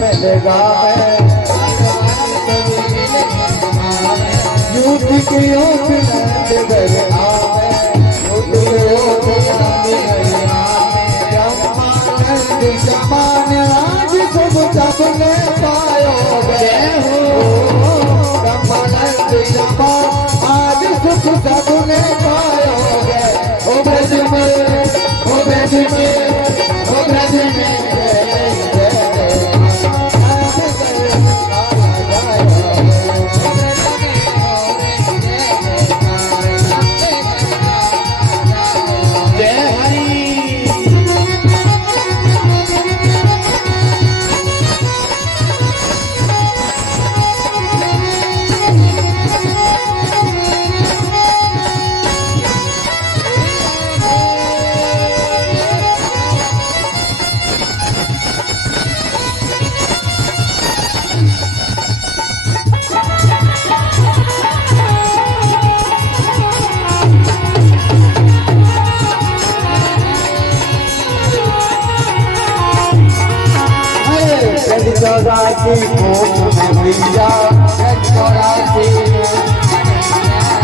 मिलेगा युद्ध की ओर नंदगर आवे युद्ध की ओर नंदगर आवे ब्रह्मानंद समान आज तुम सबने पायो जय हो ब्रह्मानंद समान आज सुख सबने पायो ओ ब्रज में ओ ब्रज में ओ ब्रज में चौरासी कोट में भैया चौरासी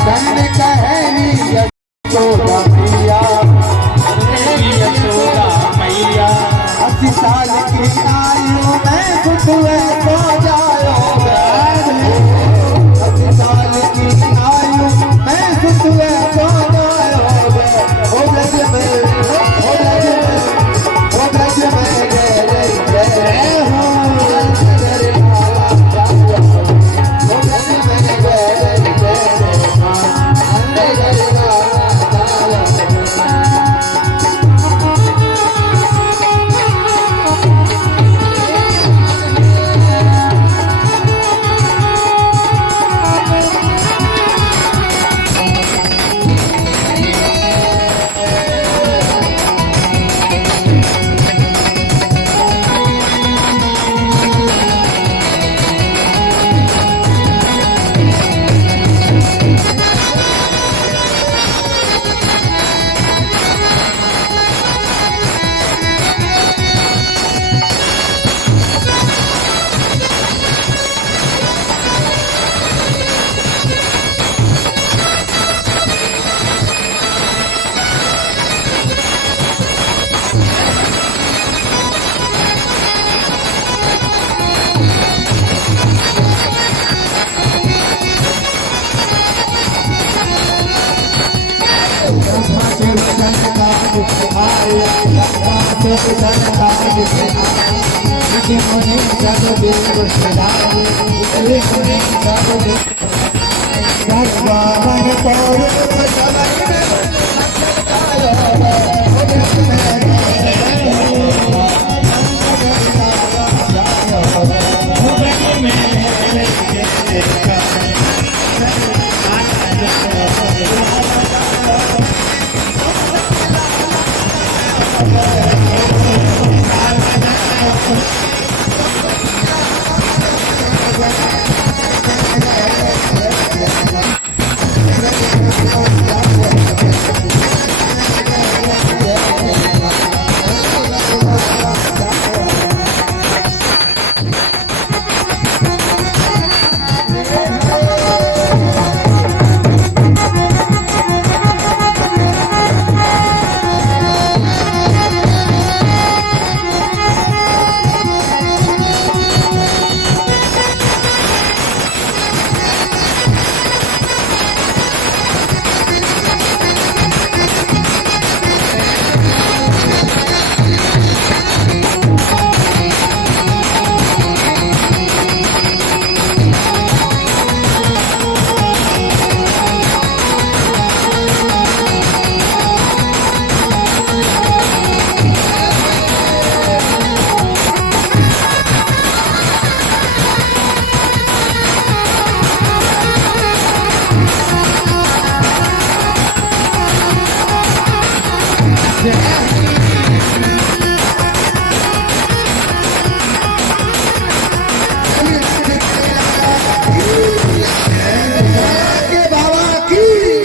दंड कहनी यशोदा मैया 80 साल की आयु में खुद तो जाओ 80 साल की आयु में खुद तो जाओ ओ ब्रज में ओ ब्रज में ओ ब्रज में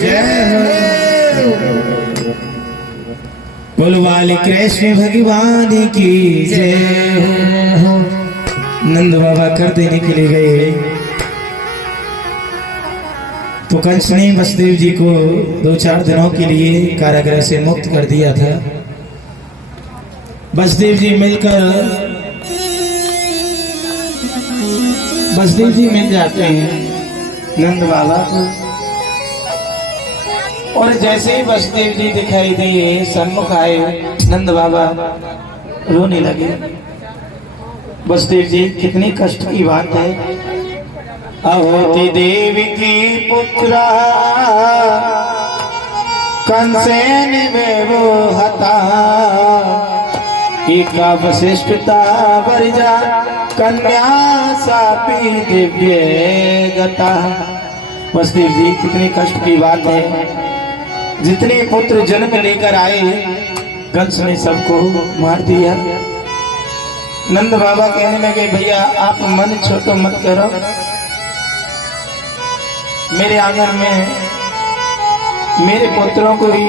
जय हो बोल वाले कृष्ण भगवान की जय हो। नंद बाबा कर देने के लिए गए तो कंस ने वसुदेव जी को 2-4 दिनों के लिए कारागृह से मुक्त कर दिया था। वसुदेव जी मिल जाते हैं नंद बाबा को, और जैसे ही वसुदेव जी दिखाई दिए सन्मुख आए, नंद बाबा रोने लगे। वसुदेव जी कितनी कष्ट की बात है। अहोति देवी की पुत्रा कंसेन में वो हता, एका वशिष्ठता वर्जा कन्या सापी दिव्य गता। वसुदेव जी कितनी कष्ट की बात है। जितने पुत्र जन्म लेकर आए कंस ने सबको मार दिया। नंद बाबा कहने लगे भैया आप मन छोटो मत करो, मेरे आंगन में मेरे पुत्रों को ही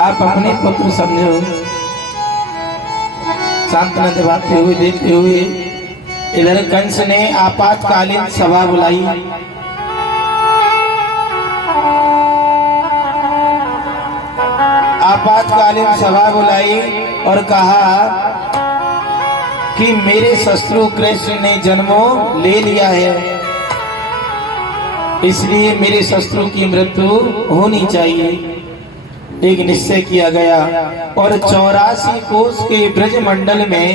आप अपने पुत्र समझो। सांत्वना दिलाते हुए देखते हुए इधर कंस ने आपातकालीन सभा बुलाई। आपातकालीन सभा बुलाई और कहा कि मेरे शत्रु कृष्ण ने जन्म ले लिया है, इसलिए मेरे शत्रु की मृत्यु होनी चाहिए। एक निश्चय किया गया और 84 कोस के ब्रजमंडल में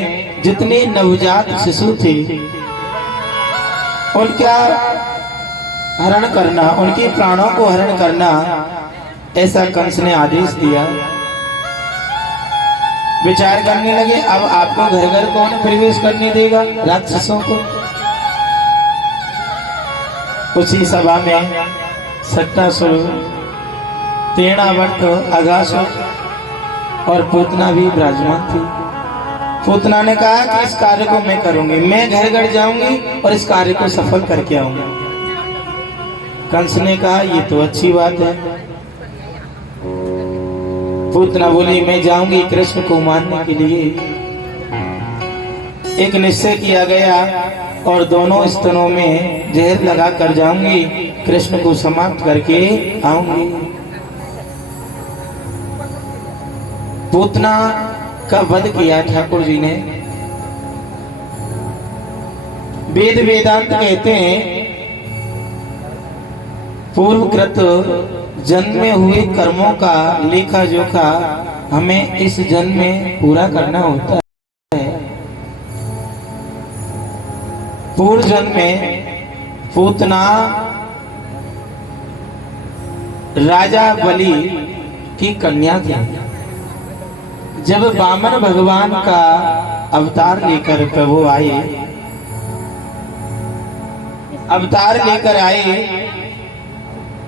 जितने नवजात शिशु थे उनका हरण करना, उनके प्राणों को हरण करना, ऐसा कंस ने आदेश दिया। विचार करने लगे अब आपको घर घर कौन प्रवेश करने देगा राक्षसों को। उसी सभा में सट्टासुर, तेणावर्त, अगासुर और पूतना भी विराजमान थी। पूतना ने कहा कि इस कार्य को मैं करूंगी, मैं घर घर जाऊंगी और इस कार्य को सफल करके आऊंगी। कंस ने कहा ये तो अच्छी बात है। पूतना बोली मैं जाऊंगी कृष्ण को मारने के लिए। एक निश्चय किया गया और दोनों स्तनों में जहर लगा कर जाऊंगी, कृष्ण को समाप्त करके आऊंगी। पूतना का वध किया ठाकुर जी ने। वेद वेदांत कहते हैं पूर्वकृत जन्म में हुए कर्मों का लेखा जोखा हमें इस जन्म में पूरा करना होता है। पूर्व जन्म में पूतना राजा बलि की कन्या थी। जब वामन भगवान का अवतार लेकर प्रभु आए, अवतार लेकर आए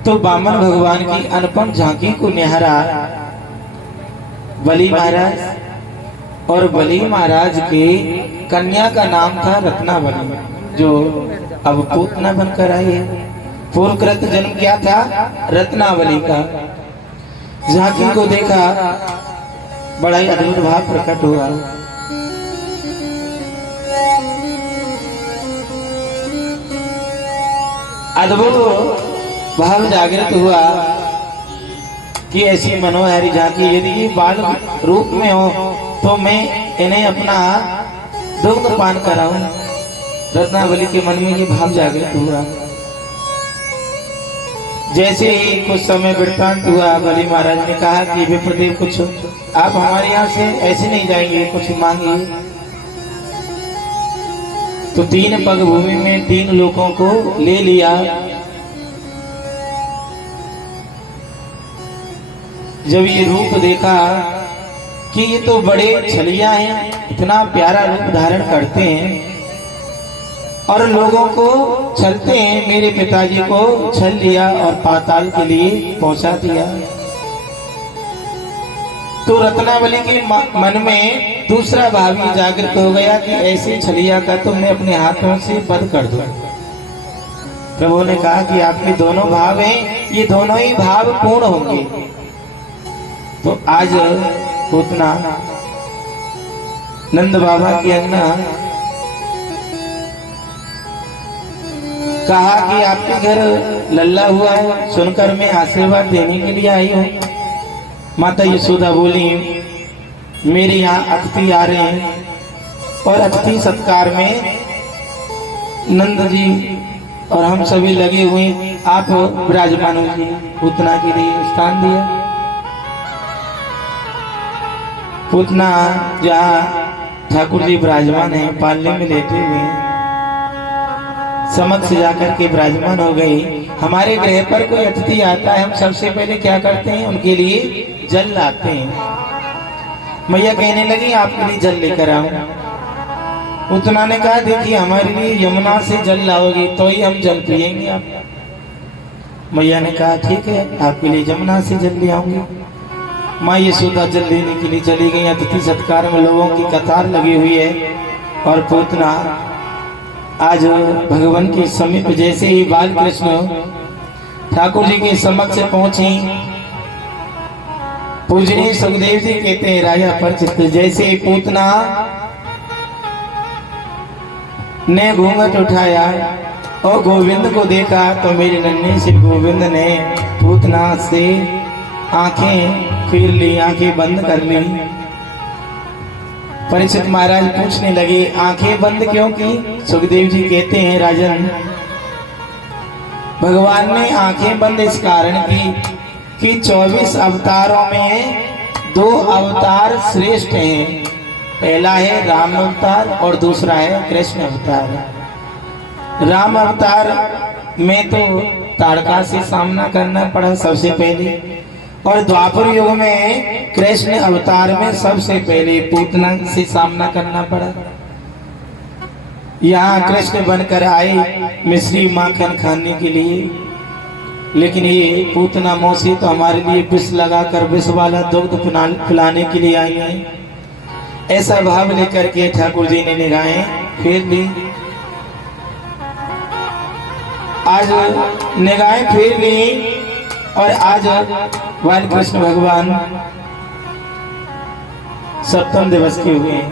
तो वामन भगवान की अनुपम झांकी को निहारा बलि महाराज, और बलि महाराज के कन्या का नाम था रत्नावली, जो अब पूतना बनकर आई है। पूर्वकृत जन्म क्या था? रत्नावली का। झांकी को देखा, बड़ा ही अद्भुत भाव प्रकट हुआ। अद्भुत भाव जागृत हुआ कि ऐसी मनोहारी झांकी यदि ये बाल रूप में हो तो मैं इन्हें अपना दुग्ध पान कराऊं। रत्नावली के मन में ये भाव जागृत हुआ। जैसे ही कुछ समय वृत्तांत हुआ, बलि महाराज ने कहा कि विप्रदेव कुछ आप हमारे यहाँ से ऐसे नहीं जाएंगे, कुछ मांगिए। तो 3 पग भूमि में 3 लोगों को ले लिया। जब ये रूप देखा कि ये तो बड़े छलिया हैं, इतना प्यारा रूप धारण करते हैं और लोगों को छलते हैं, मेरे पिताजी को छल लिया और पाताल के लिए पहुंचा दिया। तो रत्नावली के मन में दूसरा भाव ही जागृत हो गया कि ऐसे छलिया का तो मैं अपने हाथों से वध कर दूं। प्रभु ने कहा कि आपके दोनों भाव हैं, ये दोनों ही भाव पूर्ण होंगे। तो आज पूतना नंद बाबा की अंगना कहा कि आपके घर लल्ला हुआ है, सुनकर मैं आशीर्वाद देने के लिए आई हूँ। माता यशोदा बोली, मेरे यहाँ अतिथि आ रहे हैं और अतिथि सत्कार में नंद जी और हम सभी लगे हुए, आप विराजमान हो जी। पूतना के लिए स्थान दिया। पूतना जहाँ ठाकुर जी विराजमान है, पालने में लेटे हुए हैं, समक्ष जाकर के विराजमान हो गई। हमारे ग्रह पर कोई अतिथि आता है, हम सबसे पहले क्या करते हैं, उनके लिए जल लाते हैं। मैया कहने लगी, आपके लिए जल लेकर आऊं। पूतना ने कहा, देखिए हमारे लिए यमुना से जल लाओगी तो ही हम जल पिएंगे। आप मैया ने कहा, ठीक है, आपके लिए यमुना से जल ले आऊंगी। माँ यशोदा जल लेने के लिए चली गई। अतिथि सत्कार में लोगों की कतार लगी हुई है और पूतना आज भगवान के समीप जैसे ही बाल कृष्ण ठाकुर जी के समक्ष पहुंची, पूजनीय सुखदेव जी कहते हैं, राजा परिचित जैसे ही पूतना ने घूंघट उठाया और गोविंद को देखा तो मेरे नन्हे से गोविंद ने पूतना से आंखें फिर ली, आंखें बंद कर ली। परीक्षित महाराज पूछने लगे, आंखें बंद क्यों की? सुखदेव जी कहते हैं, राजन, भगवान ने आंखें बंद इस कारण की कि 24 अवतारों में 2 अवतार श्रेष्ठ हैं। पहला है राम अवतार और दूसरा है कृष्ण अवतार। राम अवतार में तो ताड़का से सामना करना पड़ा सबसे पहले, और द्वापर युग में कृष्ण अवतार में सबसे पहले पूतना से सामना करना पड़ा। यहाँ कृष्ण बनकर आए मिश्री माखन खाने के लिए, लेकिन ये पूतना मौसी तो हमारे लिए विष लगाकर विष वाला दुग्ध पिलाने के लिए आई है। ऐसा भाव लेकर के ठाकुर जी ने निगाहें फेर ली। आज निगाहें फेर ली और आज बाल कृष्ण भगवान सप्तम दिवस के हुए हैं,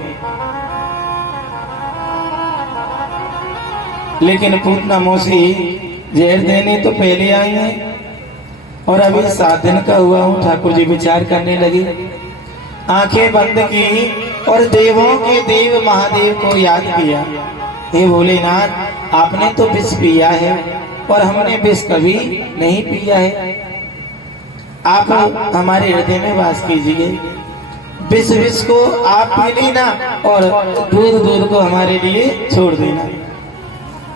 लेकिन पूतना मौसी जहर देने तो पहले आई है और अभी 7 दिन का हुआ हूँ। ठाकुर जी विचार करने लगे, आंखें बंद की और देवों के देव महादेव को याद किया। हे भोलेनाथ, आपने तो विष पिया है और हमने विष कभी नहीं पिया है। आप हमारे हृदय में वास कीजिए। विष को आप पी लेना और दूध को हमारे लिए छोड़ देना।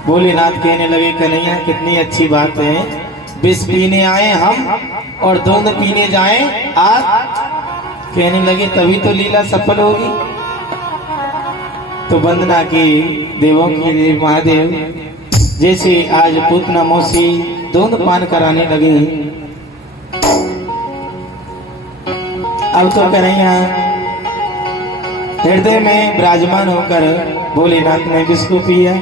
भोलेनाथ कहने लगे, कन्हैया कितनी अच्छी बात है, विष पीने आए हम और दूध पीने जाएं आप। कहने लगे, तभी तो लीला सफल होगी। तो वंदना की देवों के देव महादेव जैसे आज पूतना मौसी दूध पान कराने लगे। अब तो कन्हैया हृदय में विराजमान होकर भोलेनाथ ने विष को पिया।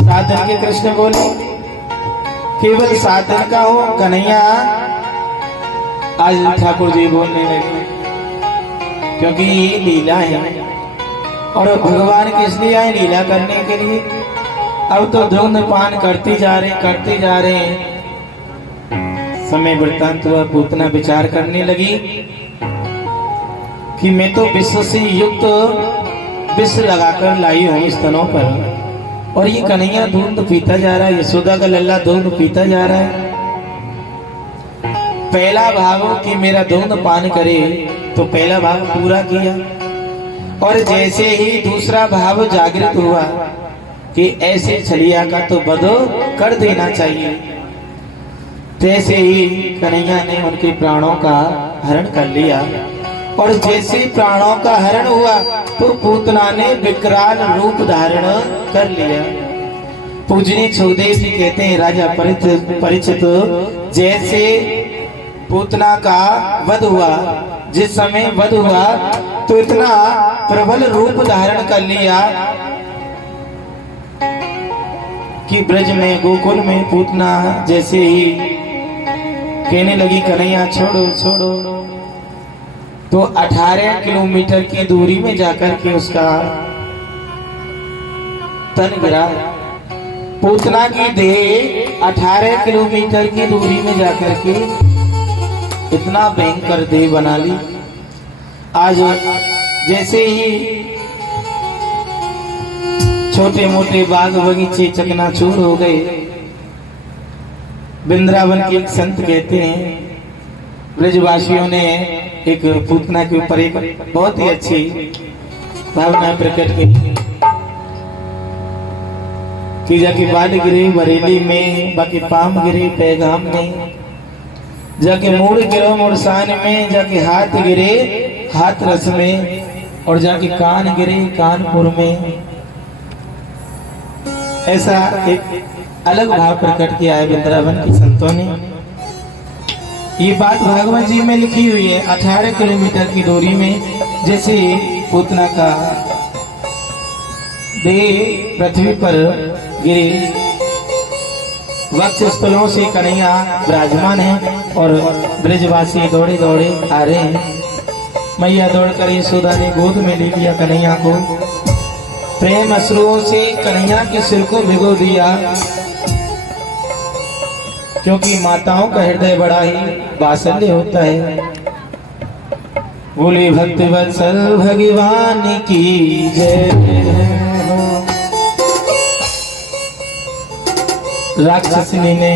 7 दिन के कृष्ण बोले, केवल 7 दिन का हो कन्हैया। आज ठाकुर जी बोलने लगे, क्योंकि ये लीला है और भगवान किस लिए आए? लीला करने के लिए। अब तो धूम्रपान करते जा रहे हैं। समय वृत्तांत हुआ, पूतना विचार करने लगी कि मैं तो विष से युक्त विष लगाकर लाई हूँ स्तनों पर, और ये कन्हैया दूध पीता जा रहा है, यशोदा का लल्ला दूध पीता जा रहा है। पहला भाव कि मेरा दूध पान करे, तो पहला भाव पूरा किया, और जैसे ही दूसरा भाव जागृत हुआ कि ऐसे छलिया का तो वध कर देना चाहिए, तैसे ही कन्हैया ने उनके प्राणों का हरण कर लिया। और जैसे प्राणों का हरण हुआ तो पूतना ने विकराल रूप धारण कर लिया। पूजनीय सुखदेव जी कहते हैं, राजा परिचित जैसे पूतना का वध हुआ, जिस समय वध हुआ तो इतना प्रबल रूप धारण कर लिया कि ब्रज में गोकुल में पूतना जैसे ही कहने लगी, कन्हैया छोड़ो छोड़ो, तो 18 किलोमीटर की दूरी में जाकर के उसका तन गिरा पूतना की देह 18 किलोमीटर की दूरी में जाकर के इतना भयंकर देह बना ली। आज जैसे ही छोटे मोटे बाग बगीचे चकनाचूर हो गए, वृंदावन के एक संत कहते हैं ब्रजवासियों ने एक पूतना के ऊपर एक बहुत ही अच्छी भावना प्रकट की कि जाके बाल गिरे बरेली में, बाकी पाम गिरे पैगाम में, जाके मूड गिरो मुरसान में, जाके हाथ गिरे हाथ रस में, और जाके कान गिरे कानपुर में। ऐसा एक अलग भाव प्रकट किया है वृंदावन के संतों ने। ये बात भागवत जी में लिखी हुई है। 18 किलोमीटर की दूरी में जैसे पूतना का देह पृथ्वी पर गिरे, वक्ष स्थलों से कन्हैया विराजमान है और ब्रजवासी दौड़े दौड़े आ रहे हैं। मैया दौड़कर यशोदा ने गोद में ले लिया कन्हैया को, प्रेम अश्रुओं से कन्हैया के सिर को भिगो दिया, क्योंकि माताओं का हृदय बड़ा ही वात्सल्य होता है। बोले भक्त वत्सल भगवान की जय। राक्षसिनी ने